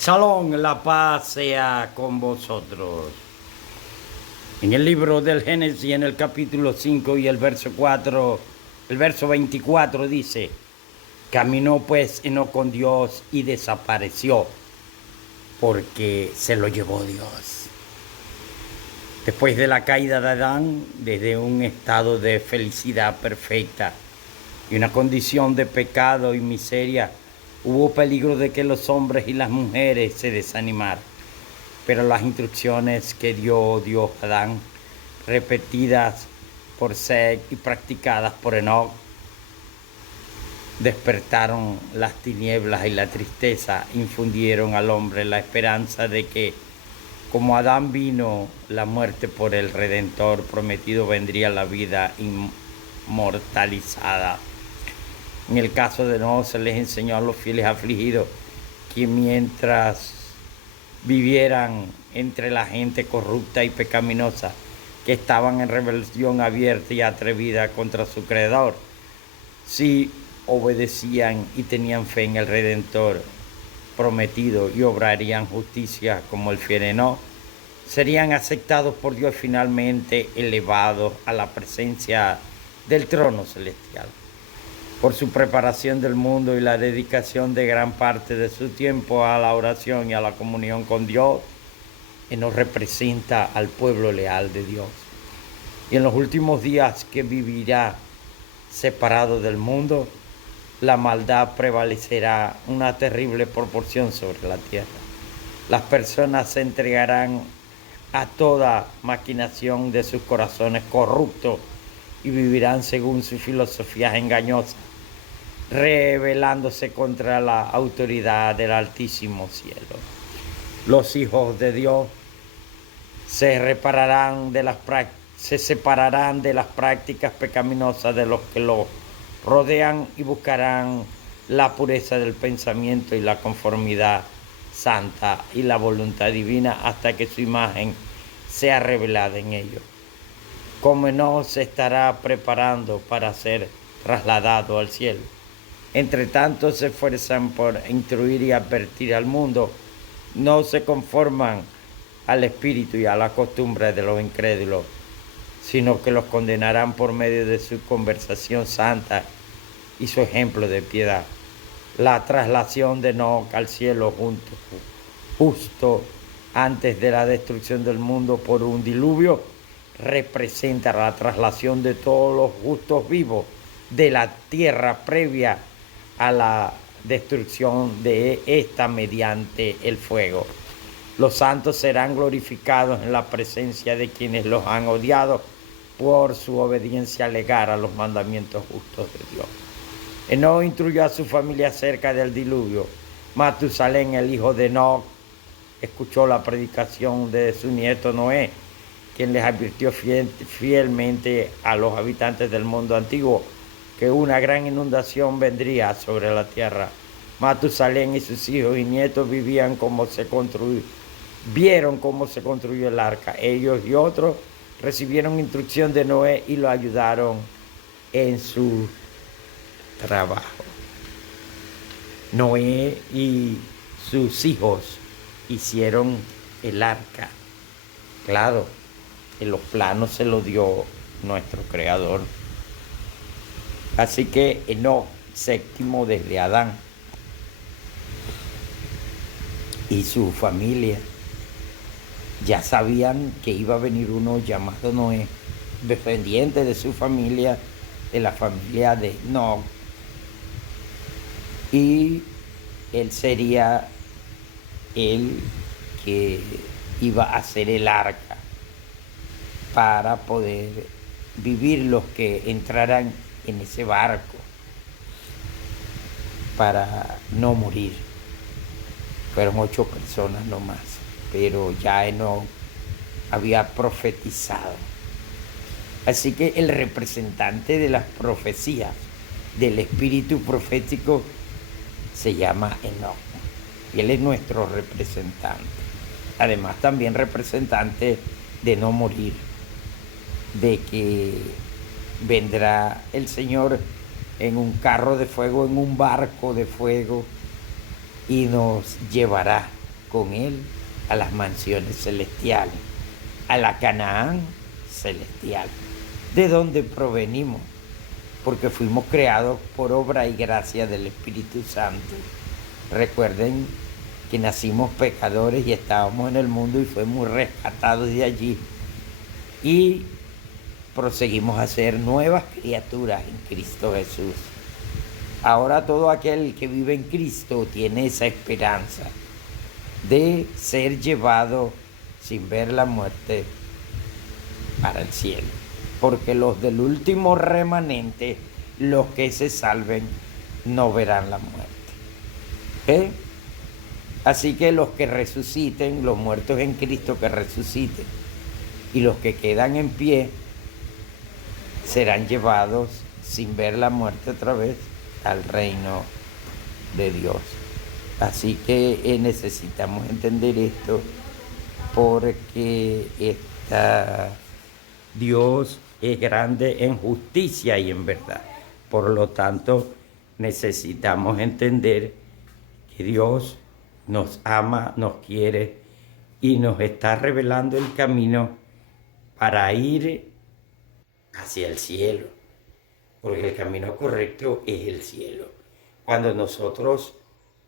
Shalom, la paz sea con vosotros. En el libro del Génesis, en el capítulo 5 y el verso 4, el verso 24 dice: caminó pues Enoc con Dios y desapareció, porque se lo llevó Dios. Después de la caída de Adán, desde un estado de felicidad perfecta y una condición de pecado y miseria, hubo peligro de que los hombres y las mujeres se desanimaran. Pero las instrucciones que dio Dios a Adán, repetidas por Seth y practicadas por Enoc, despertaron las tinieblas y la tristeza, infundieron al hombre la esperanza de que, como Adán vino la muerte por el Redentor prometido, vendría la vida inmortalizada. En el caso de Enoc se les enseñó a los fieles afligidos que mientras vivieran entre la gente corrupta y pecaminosa, que estaban en rebelión abierta y atrevida contra su Creador, si obedecían y tenían fe en el Redentor prometido y obrarían justicia como el fiel Enoc, serían aceptados por Dios, finalmente elevados a la presencia del trono celestial. Por su preparación del mundo y la dedicación de gran parte de su tiempo a la oración y a la comunión con Dios, Enoc representa al pueblo leal de Dios. Y en los últimos días que vivirá separado del mundo, la maldad prevalecerá una terrible proporción sobre la tierra. Las personas se entregarán a toda maquinación de sus corazones corruptos y vivirán según sus filosofías engañosas, rebelándose contra la autoridad del Altísimo Cielo. Los hijos de Dios se separarán de las prácticas pecaminosas de los que los rodean y buscarán la pureza del pensamiento y la conformidad santa y la voluntad divina hasta que su imagen sea revelada en ellos. Como no se estará preparando para ser trasladado al cielo. Entre tanto se esfuerzan por instruir y advertir al mundo, no se conforman al espíritu y a la costumbre de los incrédulos, sino que los condenarán por medio de su conversación santa y su ejemplo de piedad. La traslación de Enoc al cielo justo antes de la destrucción del mundo por un diluvio representa la traslación de todos los justos vivos de la tierra previa a la destrucción de esta mediante el fuego. Los santos serán glorificados en la presencia de quienes los han odiado por su obediencia legal a los mandamientos justos de Dios. Enoc instruyó a su familia acerca del diluvio. Matusalén, el hijo de Enoc, escuchó la predicación de su nieto Noé, quien les advirtió fielmente a los habitantes del mundo antiguo que una gran inundación vendría sobre la tierra. Matusalén y sus hijos y nietos vieron cómo se construyó el arca. Ellos y otros recibieron instrucción de Noé y lo ayudaron en su trabajo. Noé y sus hijos hicieron el arca. Claro, en los planos se lo dio nuestro Creador. Así que Enoc, séptimo desde Adán, y su familia ya sabían que iba a venir uno llamado Noé, descendiente de su familia, de la familia de Enoc, y él sería el que iba a hacer el arca para poder vivir los que entraran en ese barco, para no morir. Fueron 8 personas nomás, pero ya Enoc había profetizado. Así que el representante de las profecías del espíritu profético se llama Enoc, y él es nuestro representante. Además, también representante de no morir, de que vendrá el Señor en un carro de fuego, en un barco de fuego, y nos llevará con Él a las mansiones celestiales, a la Canaán celestial, de donde provenimos, porque fuimos creados por obra y gracia del Espíritu Santo. Recuerden que nacimos pecadores y estábamos en el mundo y fuimos rescatados de allí. Y proseguimos a ser nuevas criaturas en Cristo Jesús. Ahora todo aquel que vive en Cristo tiene esa esperanza de ser llevado sin ver la muerte para el cielo. Porque los del último remanente, los que se salven, no verán la muerte. ¿Eh? Así que los que resuciten, los muertos en Cristo que resuciten, y los que quedan en pie, serán llevados sin ver la muerte otra vez al reino de Dios. Así que necesitamos entender esto, porque Dios es grande en justicia y en verdad. Por lo tanto, necesitamos entender que Dios nos ama, nos quiere y nos está revelando el camino para ir hacia el cielo, porque el camino correcto es el cielo. Cuando nosotros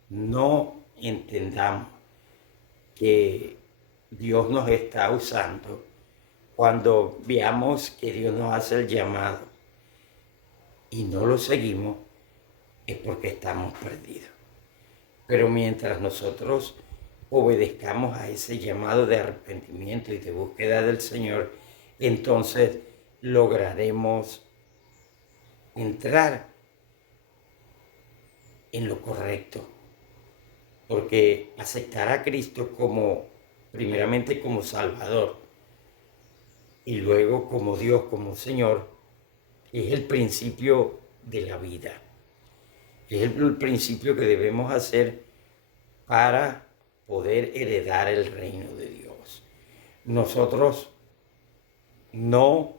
no entendamos que Dios nos está usando, cuando veamos que Dios nos hace el llamado y no lo seguimos, es porque estamos perdidos. Pero mientras nosotros obedezcamos a ese llamado de arrepentimiento y de búsqueda del Señor, entonces lograremos entrar en lo correcto. Porque aceptar a Cristo primeramente como Salvador y luego como Dios, como Señor, es el principio de la vida. Es el principio que debemos hacer para poder heredar el reino de Dios. Nosotros no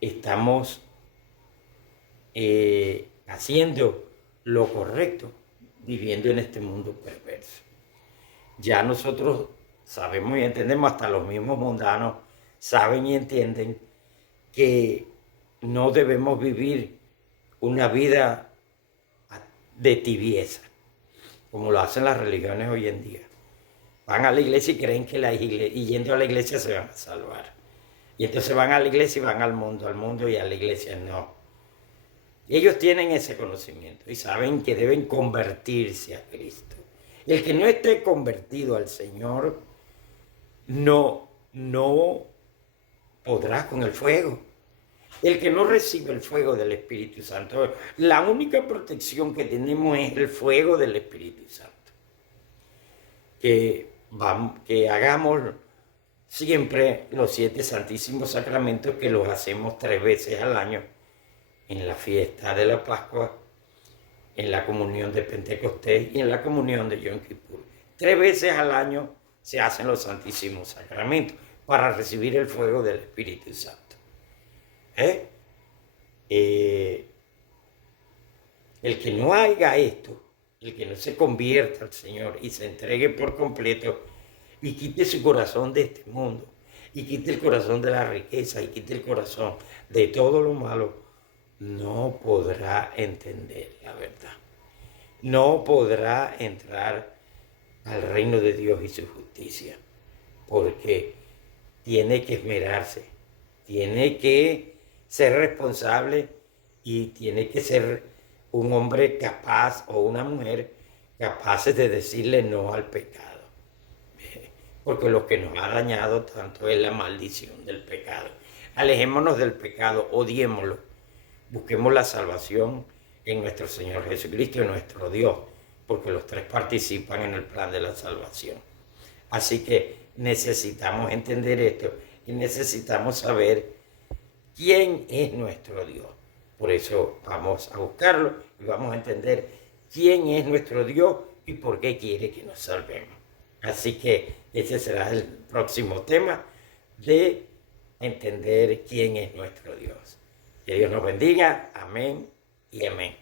estamos haciendo lo correcto, viviendo en este mundo perverso. Ya nosotros sabemos y entendemos, hasta los mismos mundanos saben y entienden que no debemos vivir una vida de tibieza, como lo hacen las religiones hoy en día. Van a la iglesia y creen que y yendo a la iglesia se van a salvar. Y entonces van a la iglesia y van al mundo y a la iglesia no. Y ellos tienen ese conocimiento y saben que deben convertirse a Cristo. El que no esté convertido al Señor no podrá con el fuego. El que no recibe el fuego del Espíritu Santo, la única protección que tenemos es el fuego del Espíritu Santo. Que hagamos siempre los 7 santísimos sacramentos, que los hacemos 3 veces al año, en la fiesta de la Pascua, en la comunión de Pentecostés y en la comunión de Yom Kippur. 3 veces al año se hacen los santísimos sacramentos para recibir el fuego del Espíritu Santo. El que no haga esto, el que no se convierta al Señor y se entregue por completo y quite su corazón de este mundo, y quite el corazón de la riqueza, y quite el corazón de todo lo malo, no podrá entender la verdad. No podrá entrar al reino de Dios y su justicia, porque tiene que esmerarse, tiene que ser responsable y tiene que ser un hombre capaz o una mujer capaces de decirle no al pecado. Porque lo que nos ha dañado tanto es la maldición del pecado. Alejémonos del pecado, odiémoslo, busquemos la salvación en nuestro Señor Jesucristo y nuestro Dios, porque los 3 participan en el plan de la salvación. Así que necesitamos entender esto y necesitamos saber quién es nuestro Dios. Por eso vamos a buscarlo y vamos a entender quién es nuestro Dios y por qué quiere que nos salvemos. Así que ese será el próximo tema, de entender quién es nuestro Dios. Que Dios nos bendiga. Amén y amén.